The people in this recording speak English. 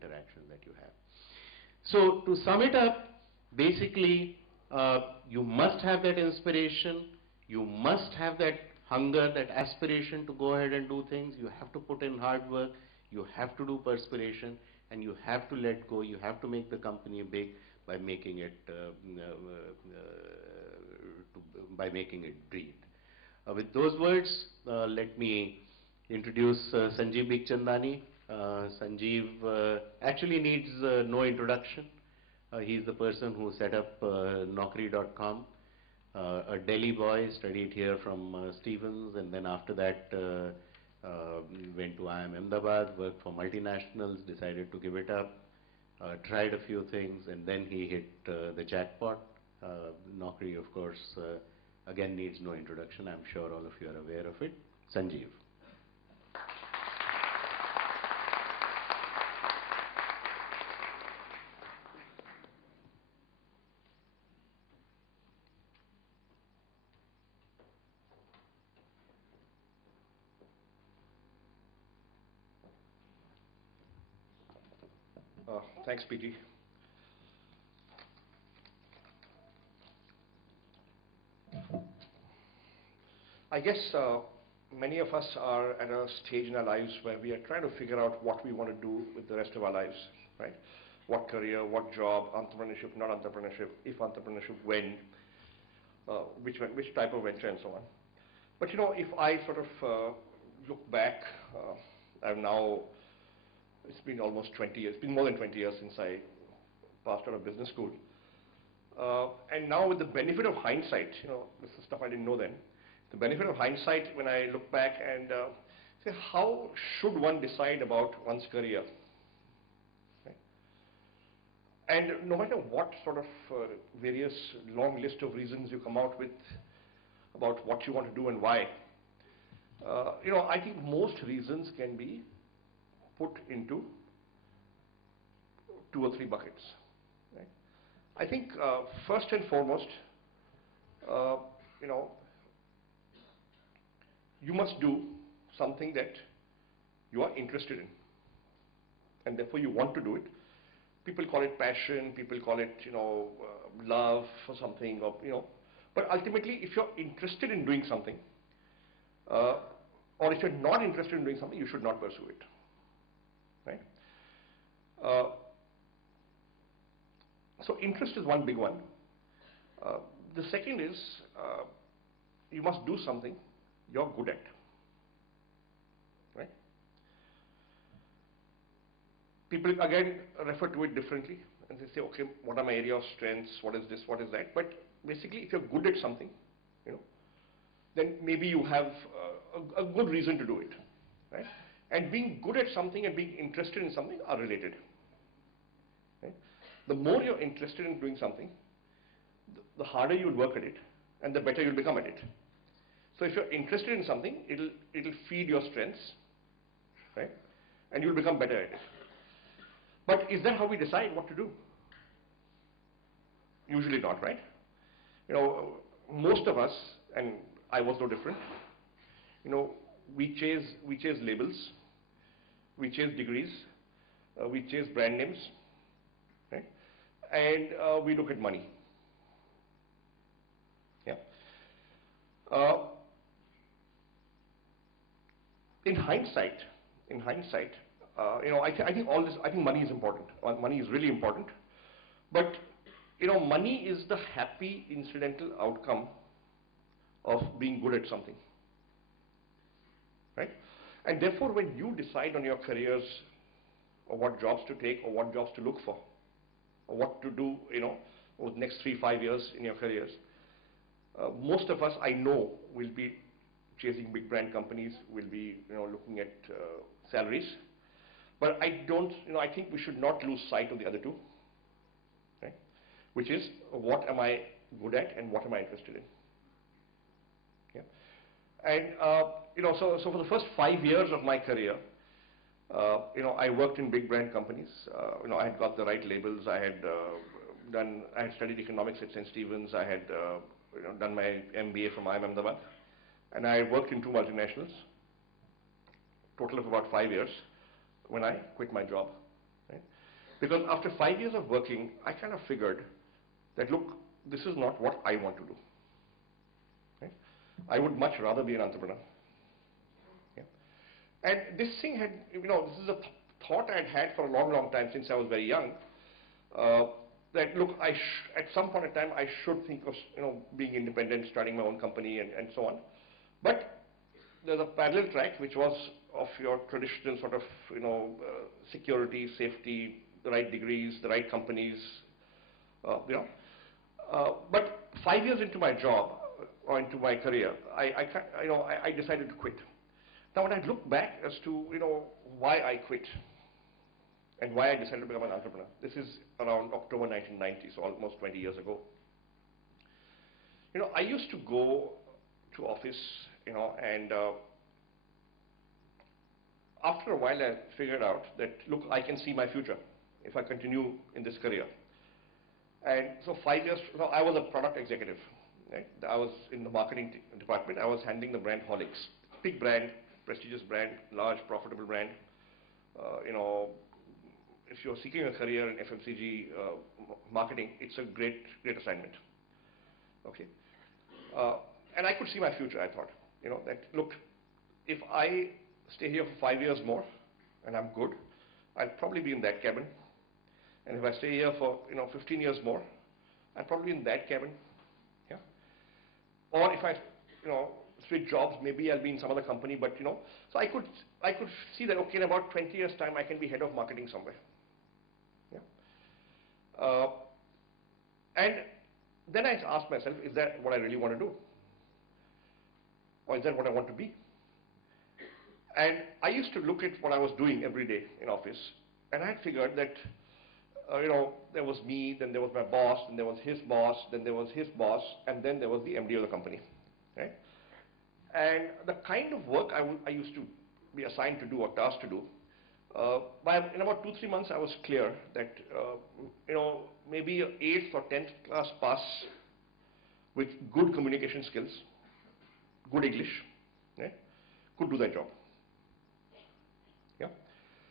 interactions that you have. So to sum it up, basically, you must have that inspiration, you must have that hunger, that aspiration to go ahead and do things. You have to put in hard work, you have to do perspiration, and you have to let go. You have to make the company big by making it breathe. With those words, let me introduce Sanjeev Bikhchandani. Sanjeev actually needs no introduction. He's the person who set up Naukri.com. A Delhi boy, studied here from Stevens, and then after that went to IIM-UBS, worked for multinationals, decided to give it up, tried a few things, and then he hit the jackpot. Naukri, of course, again needs no introduction. I'm sure all of you are aware of it. Sanjeev. Thanks, PG. I guess many of us are at a stage in our lives where we are trying to figure out what we want to do with the rest of our lives, right? What career, what job, entrepreneurship, not entrepreneurship, if entrepreneurship, when, which type of venture, and so on. But you know, if I sort of look back, it's been almost 20 years, it's been more than 20 years since I passed out of business school. And now with the benefit of hindsight, you know, this is stuff I didn't know then. The benefit of hindsight, when I look back and say, how should one decide about one's career? Right? And no matter what sort of various long list of reasons you come out with about what you want to do and why, you know, I think most reasons can be put into 2 or 3 buckets. Right? I think first and foremost, you know, you must do something that you are interested in, and therefore you want to do it. People call it passion, people call it, you know, love for something, or, you know, but ultimately if you're interested in doing something, or if you're not interested in doing something, you should not pursue it. Right? So interest is one big one. The second is you must do something you're good at. Right? People again refer to it differently, and they say, okay, what are my area of strengths? What is this? What is that? But basically, if you're good at something, you know, then maybe you have a good reason to do it. Right? And being good at something and being interested in something are related. Right? The more you're interested in doing something, the harder you'll work at it, and the better you'll become at it. So if you're interested in something, it'll feed your strengths, right? And you'll become better at it. But is that how we decide what to do? Usually not, right? You know, most of us, and I was no different, you know, we chase labels, we chase degrees, we chase brand names, right? And we look at money. Yeah. In hindsight, you know, I think all this. I think money is important. Money is really important, but you know, money is the happy incidental outcome of being good at something, right? And therefore, when you decide on your careers, or what jobs to take, or what jobs to look for, or what to do, you know, over the next 3-5 years in your careers, most of us, I know, will be chasing big brand companies, will be, you know, looking at salaries. But I don't, you know, I think we should not lose sight of the other two, right? Which is, what am I good at and what am I interested in? Yeah. And, you know, so for the first 5 years of my career, you know, I worked in big brand companies. You know, I had got the right labels. I had studied economics at St. Stephen's. I had, you know, done my MBA from IIM-UBS. And I worked in 2 multinationals, total of about 5 years, when I quit my job. right? Because after 5 years of working, I kind of figured that, look, this is not what I want to do. Right? I would much rather be an entrepreneur. Yeah. And this thing had, this is a thought I had had for a long, long time since I was very young. That look, at some point in time, I should think of being independent, starting my own company, and so on. But there's a parallel track which was of your traditional sort of security, safety, the right degrees, the right companies, but 5 years into my job or into my career, I decided to quit. Now, when I look back as to why I quit and why I decided to become an entrepreneur, this is around October 1990, so almost 20 years ago. I used to go to office, and after a while I figured out that, look, I can see my future if I continue in this career. And so 5 years, I was a product executive. Right? I was in the marketing department. I was handling the brand Horlicks, big brand, prestigious brand, large, profitable brand. If you're seeking a career in FMCG marketing, it's a great assignment. Okay, and I could see my future. I thought, that look, if I stay here for 5 years more, and I'm good, I'll probably be in that cabin. And if I stay here for 15 years more, I'll probably be in that cabin. Yeah. Or if I switch jobs, maybe I'll be in some other company. But so I could see that, okay, in about 20 years' time, I can be head of marketing somewhere. Yeah. And then I asked myself, is that what I really want to do? Or is that what I want to be? And I used to look at what I was doing every day in office, and I had figured that there was me, then there was my boss, then there was his boss, then there was his boss, and then there was the MD of the company, right? And the kind of work I used to be assigned to do or tasked to do, in about 2-3 months I was clear that, maybe an 8th or 10th class pass with good communication skills, good English, right, could do that job.